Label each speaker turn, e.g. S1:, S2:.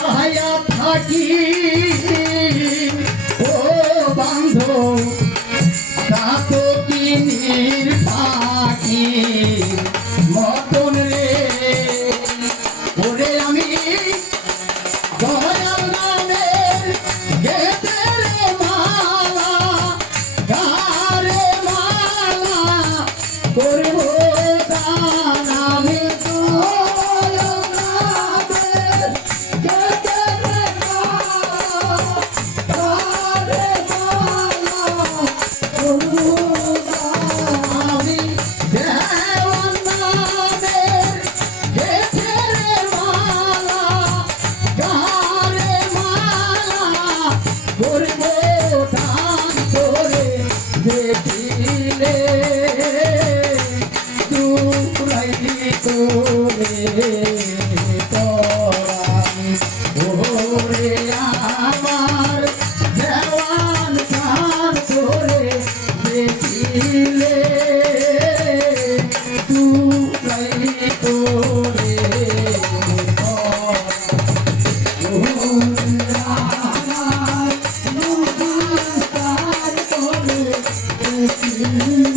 S1: ছায়া থাকি। কালে তুমি
S2: Mm-hmm.